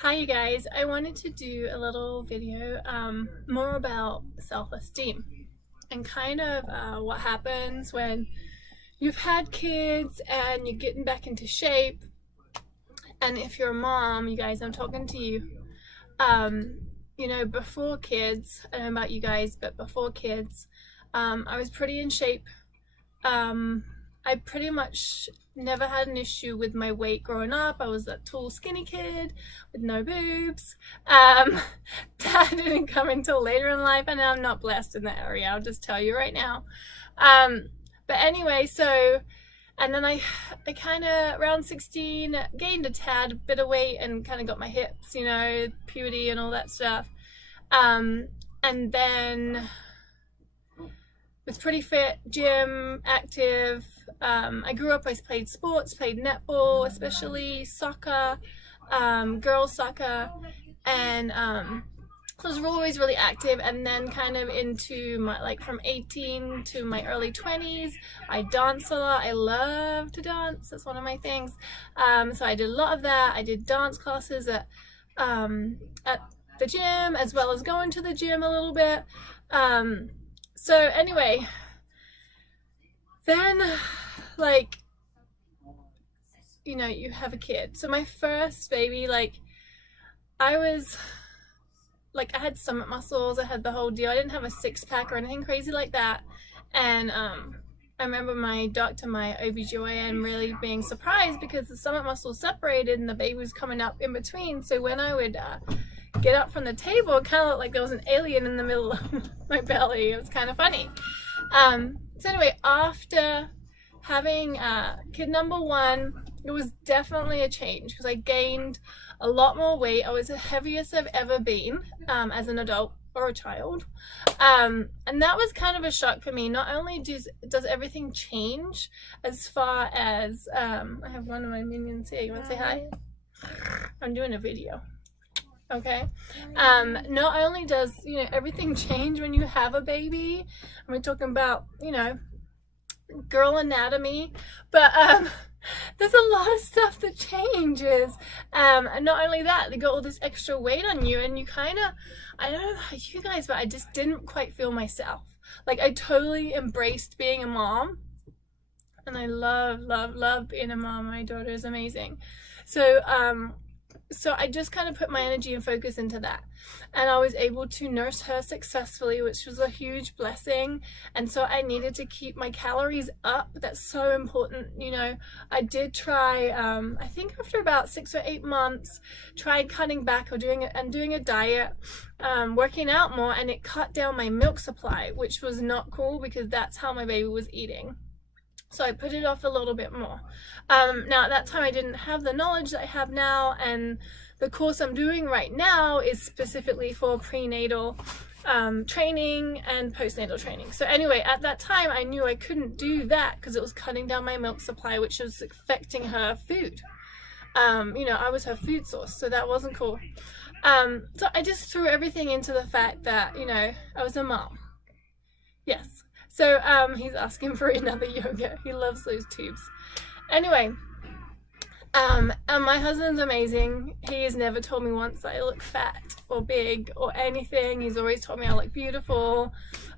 Hi you guys, I wanted to do a little video more about self-esteem and kind of what happens when you've had kids and you're getting back into shape. And if you're a mom, you guys, I'm talking to you. Before kids, I don't know about you guys, but before kids, I was pretty in shape. I pretty much never had an issue with my weight growing up. I was a tall, skinny kid with no boobs. That didn't come until later in life, and I'm not blessed in that area. I'll just tell you right now. But anyway, and then I kind of, around 16, gained a tad bit of weight and kind of got my hips, puberty and all that stuff. And then was pretty fit, gym, active. I grew up, I played sports, played netball, especially soccer, girls soccer, and I was always really active. And then kind of into my, from 18 to my early 20s, I danced a lot. I love to dance. That's one of my things. So I did a lot of that. I did dance classes at the gym, as well as going to the gym a little bit. So anyway, then you have a kid. So my first baby, I had stomach muscles, I had the whole deal. I didn't have a six-pack or anything crazy like that. And I remember my doctor, my OBGYN, really being surprised because the stomach muscles separated and the baby was coming up in between. So when I would get up from the table, it kind of looked like there was an alien in the middle of my belly. It was kind of funny. So anyway, after having kid number one, it was definitely a change because I gained a lot more weight. I was the heaviest I've ever been as an adult or a child. And that was kind of a shock for me. Not only does everything change as far as, I have one of my minions here. You want to say hi? I'm doing a video. Okay. Not only does everything change when you have a baby, and we're talking about girl anatomy, but there's a lot of stuff that changes, and not only that, they got all this extra weight on you, and you kind of, I don't know about you guys, but I just didn't quite feel myself. I totally embraced being a mom, and I love being a mom. My daughter is amazing. So I just kind of put my energy and focus into that, and I was able to nurse her successfully, which was a huge blessing. And so I needed to keep my calories up. That's so important. I did try, I think after about 6 or 8 months, tried cutting back or doing a diet, working out more, and it cut down my milk supply, which was not cool because that's how my baby was eating. So I put it off a little bit more. Now at that time I didn't have the knowledge that I have now, and the course I'm doing right now is specifically for prenatal training and postnatal training. So anyway, at that time I knew I couldn't do that because it was cutting down my milk supply, which was affecting her food. I was her food source, so that wasn't cool. So I just threw everything into the fact that, I was a mom. Yes. So he's asking for another yogurt. He loves those tubes. Anyway, and my husband's amazing. He has never told me once that I look fat or big or anything. He's always told me I look beautiful,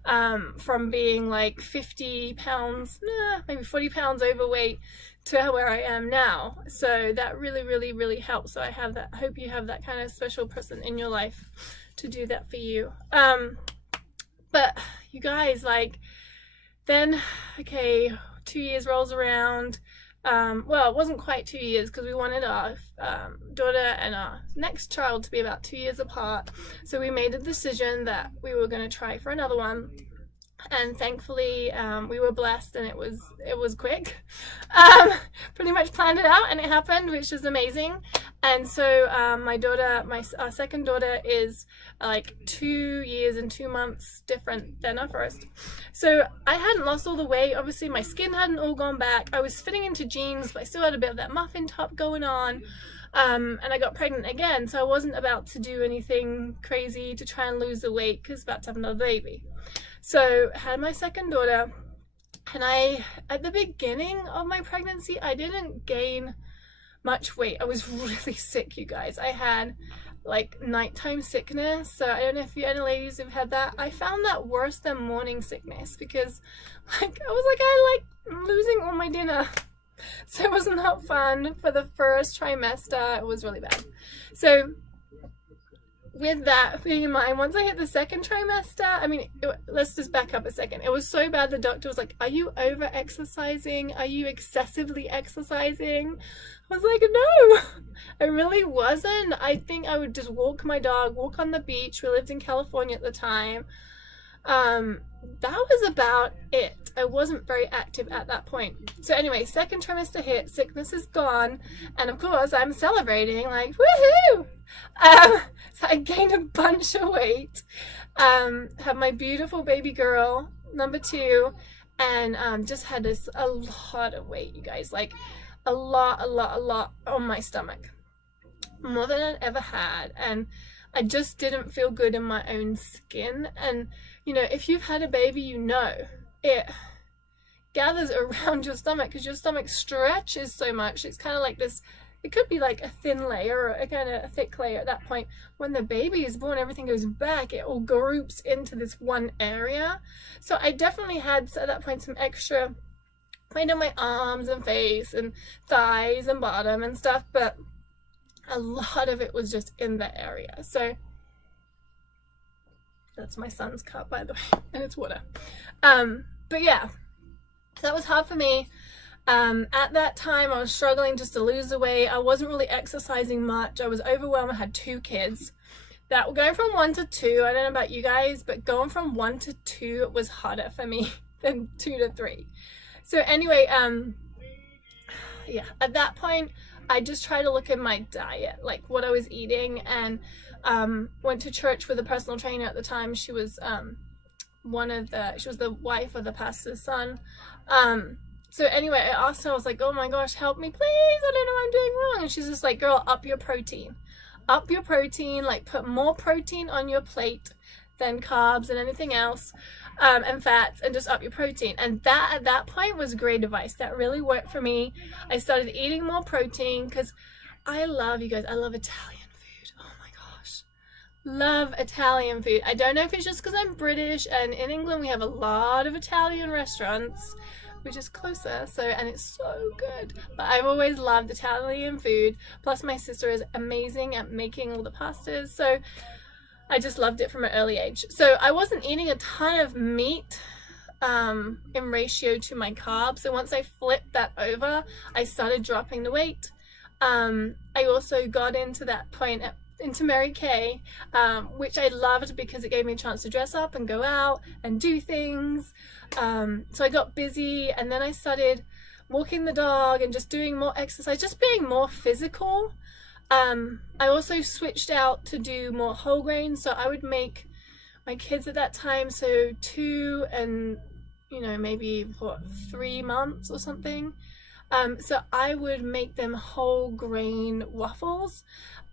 from being 50 pounds, maybe 40 pounds overweight to where I am now. So that really helps. So I hope you have that kind of special person in your life to do that for you. But you guys, then, okay, 2 years rolls around. Well, it wasn't quite 2 years because we wanted our daughter and our next child to be about 2 years apart. So we made a decision that we were going to try for another one. And thankfully, we were blessed, and it was quick. Pretty much planned it out, and it happened, which was amazing. And so our second daughter is 2 years and 2 months different than our first. So I hadn't lost all the weight. Obviously, my skin hadn't all gone back. I was fitting into jeans, but I still had a bit of that muffin top going on. And I got pregnant again, so I wasn't about to do anything crazy to try and lose the weight because I was about to have another baby. So I had my second daughter, and at the beginning of my pregnancy, I didn't gain much weight. I was really sick, you guys. I had like nighttime sickness. So I don't know if you any ladies have had that. I found that worse than morning sickness because like I like losing all my dinner. So it was not fun for the first trimester. It was really bad. So with that being in mind, once I hit the second trimester, I mean, let's just back up a second. It was so bad, the doctor was like, are you over exercising? Are you excessively exercising? I was like, no, I really wasn't. I think I would just walk my dog, walk on the beach. We lived in California at the time. That was about it. I wasn't very active at that point. So anyway, second trimester hit, sickness is gone, and of course I'm celebrating like woohoo. So I gained a bunch of weight, had my beautiful baby girl number 2, and just had a lot of weight, you guys, like a lot on my stomach, more than I'd ever had, and I just didn't feel good in my own skin. And you know, if you've had a baby, you know it gathers around your stomach because your stomach stretches so much. It's kind of like this, it could be like a thin layer or a kind of a thick layer at that point. When the baby is born, everything goes back, it all groups into this one area. So I definitely had at that point some extra weight on my arms and face and thighs and bottom and stuff, but a lot of it was just in the area. So that's my son's cup, by the way, and it's water. But yeah, that was hard for me. At that time, I was struggling just to lose the weight. I wasn't really exercising much. I was overwhelmed. I had 2 kids. That going from 1 to 2, I don't know about you guys, but going from 1 to 2 was harder for me than 2 to 3. So anyway, yeah, at that point, I just tried to look at my diet, like what I was eating, and went to church with a personal trainer at the time. She was she was the wife of the pastor's son. So anyway, I asked her, I was like, oh my gosh, help me please, I don't know what I'm doing wrong. And she's just like, girl, up your protein, like put more protein on your plate than carbs and anything else, and fats, and just up your protein. And that at that point was great advice. That really worked for me. I started eating more protein because I love, you guys, I love Italian food. Oh my gosh, love Italian food. I don't know if it's just because I'm British, and in England we have a lot of Italian restaurants, which is closer, so, and it's so good. But I've always loved Italian food, plus my sister is amazing at making all the pastas, so I just loved it from an early age. So I wasn't eating a ton of meat in ratio to my carbs. So once I flipped that over, I started dropping the weight. I also got into that point into Mary Kay, which I loved because it gave me a chance to dress up and go out and do things. So I got busy, and then I started walking the dog and just doing more exercise, just being more physical. I also switched out to do more whole grains, so I would make my kids at that time, so 2 and, you know, maybe what, 3 months or something. So I would make them whole grain waffles,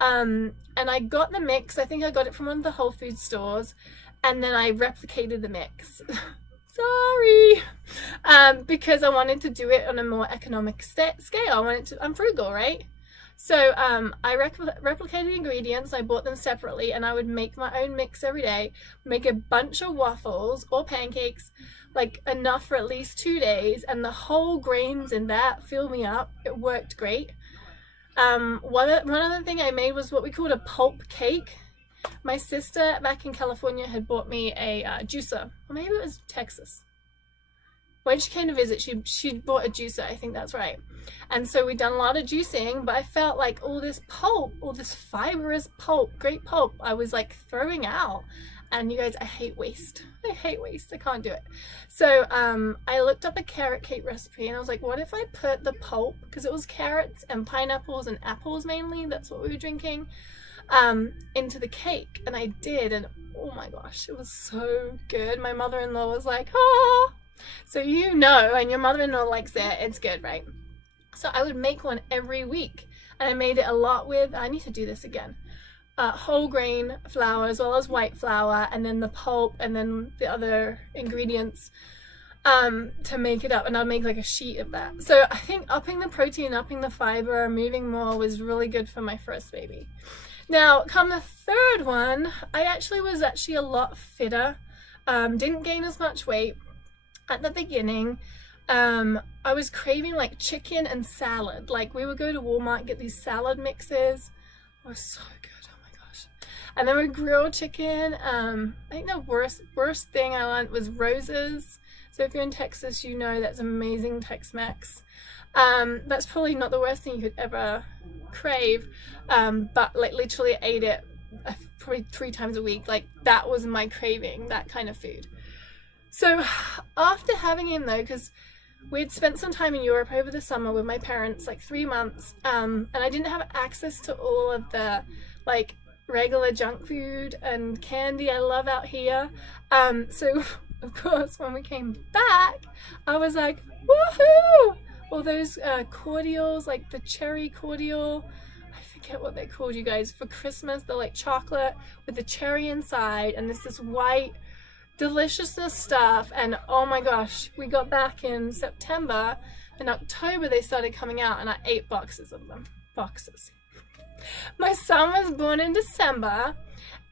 and I got the mix. I think I got it from one of the Whole Foods stores, and then I replicated the mix. Sorry, because I wanted to do it on a more economic scale. I'm frugal, right? So I replicated the ingredients. I bought them separately, and I would make my own mix every day, make a bunch of waffles or pancakes, like enough for at least 2 days, and the whole grains in that filled me up. It worked great. One other thing I made was what we called a pulp cake. My sister back in California had bought me a juicer, or maybe it was Texas. When she came to visit, she bought a juicer, I think that's right. And so we'd done a lot of juicing, but I felt like all this pulp, all this fibrous pulp, great pulp, I was like throwing out. And you guys, I hate waste. I can't do it. So I looked up a carrot cake recipe, and I was like, what if I put the pulp, because it was carrots and pineapples and apples mainly, that's what we were drinking, into the cake. And I did, and oh my gosh, it was so good. My mother-in-law was like, oh. So you know, and your mother-in-law likes it, it's good, right? So I would make one every week, and I made it a lot with, I need to do this again, whole grain flour as well as white flour, and then the pulp, and then the other ingredients. to make it up, and I'll make like a sheet of that. So I think upping the protein, upping the fiber, moving more was really good for my first baby. Now come the third one, I was actually a lot fitter, didn't gain as much weight at the beginning. I was craving like chicken and salad. Like we would go to Walmart, get these salad mixes. It was so good, oh my gosh. And then we grilled chicken. I think the worst thing I learned was roses. So if you're in Texas, you know that's amazing Tex-Mex. That's probably not the worst thing you could ever crave, but like literally ate it probably 3 times a week. Like that was my craving, that kind of food. So after having him though, because we'd spent some time in Europe over the summer with my parents, like 3 months, and I didn't have access to all of the like regular junk food and candy I love out here. So of course when we came back, I was like, woohoo! All those cordials, like the cherry cordial, I forget what they're called, you guys, for Christmas. They're like chocolate with the cherry inside, and there's this white deliciousness stuff. And oh my gosh, we got back in September. In October they started coming out, and I ate boxes of them. Boxes. My son was born in December,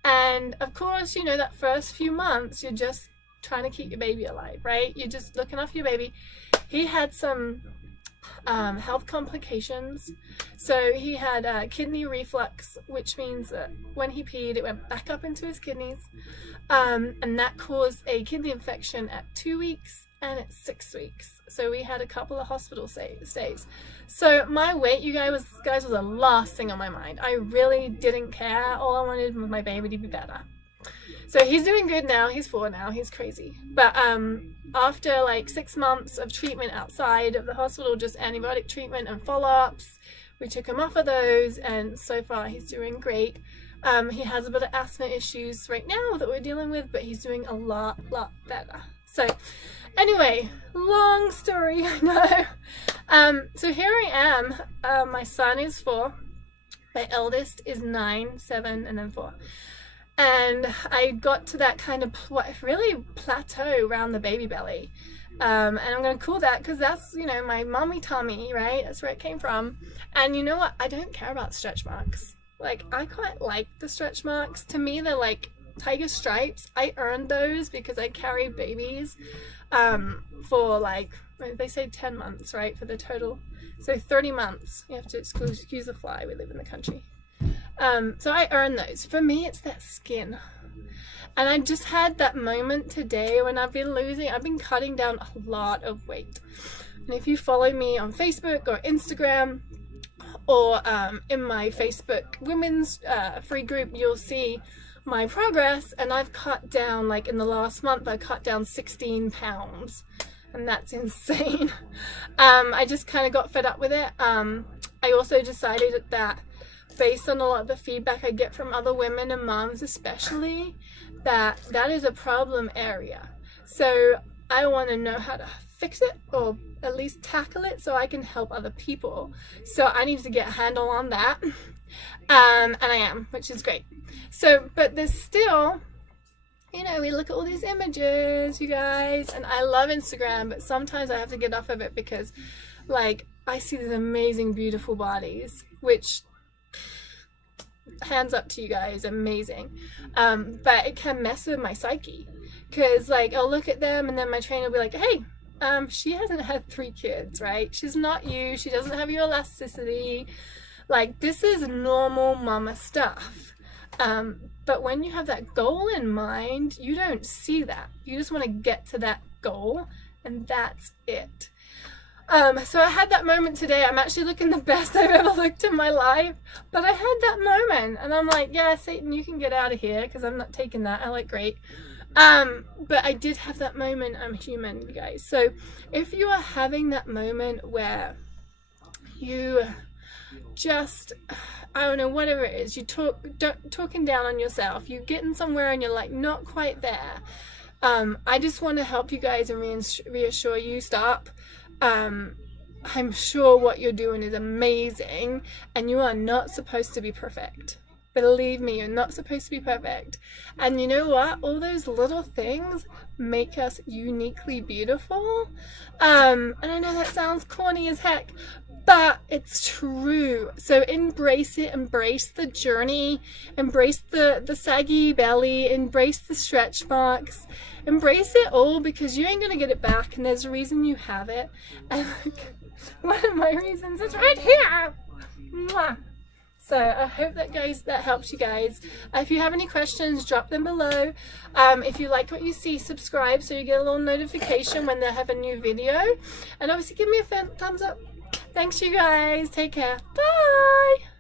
and of course, you know, that first few months you're just trying to keep your baby alive, right? You're just looking after your baby. He had some health complications. So he had kidney reflux, which means that when he peed, it went back up into his kidneys, and that caused a kidney infection at 2 weeks and at 6 weeks. So we had a couple of hospital stays. So my weight, you guys, was the last thing on my mind. I really didn't care. All I wanted was my baby to be better. So he's doing good now. He's 4 now. He's crazy. But after like 6 months of treatment outside of the hospital, just antibiotic treatment and follow-ups, we took him off of those, and so far he's doing great. He has a bit of asthma issues right now that we're dealing with, but he's doing a lot better. So anyway, long story, I know. So here I am. My son is 4. My eldest is 9, 7, and then 4. And I got to that kind of really plateau around the baby belly. And I'm going to call that, because that's, you know, my mommy tummy, right? That's where it came from. And you know what? I don't care about stretch marks. Like, I quite like the stretch marks. To me, they're like tiger stripes. I earned those because I carried babies for like, they say 10 months, right? For the total. So 30 months. You have to excuse the fly. We live in the country. So I earned those. For me, it's that skin. And I just had that moment today when I've been cutting down a lot of weight. And if you follow me on Facebook or Instagram, or in my Facebook women's free group, you'll see my progress. And I've cut down, like in the last month, I cut down 16 pounds. And that's insane. I just kind of got fed up with it. I also decided that based on a lot of the feedback I get from other women and moms especially, that is a problem area. So I want to know how to fix it, or at least tackle it, so I can help other people. So I need to get a handle on that. And I am, which is great. So, but there's still, you know, we look at all these images, you guys, and I love Instagram, but sometimes I have to get off of it because, like, I see these amazing, beautiful bodies, which, hands up to you guys, amazing. But it can mess with my psyche, because like I'll look at them and then my trainer will be like, hey, she hasn't had 3 kids, right? She's not you. She doesn't have your elasticity. Like, this is normal mama stuff. But when you have that goal in mind, you don't see that. You just want to get to that goal, and that's it. So I had that moment today. I'm actually looking the best I've ever looked in my life, but I had that moment, and I'm like, yeah, Satan, you can get out of here, because I'm not taking that. I look great. But I did have that moment. I'm human, you guys. So if you are having that moment where you just, I don't know, whatever it is, talking down on yourself, you're getting somewhere and you're like not quite there, I just want to help you guys and reassure you, stop. I'm sure what you're doing is amazing, and you are not supposed to be perfect. Believe me, you're not supposed to be perfect. And you know what? All those little things make us uniquely beautiful. And I know that sounds corny as heck, but it's true. So embrace it, embrace the journey, embrace the saggy belly, embrace the stretch marks, embrace it all, because you ain't gonna get it back, and there's a reason you have it. And one of my reasons is right here. Mwah. So I hope that helps you guys. If you have any questions, drop them below. If you like what you see, subscribe so you get a little notification when they have a new video. And obviously give me a thumbs up. Thanks you guys. Take care. Bye.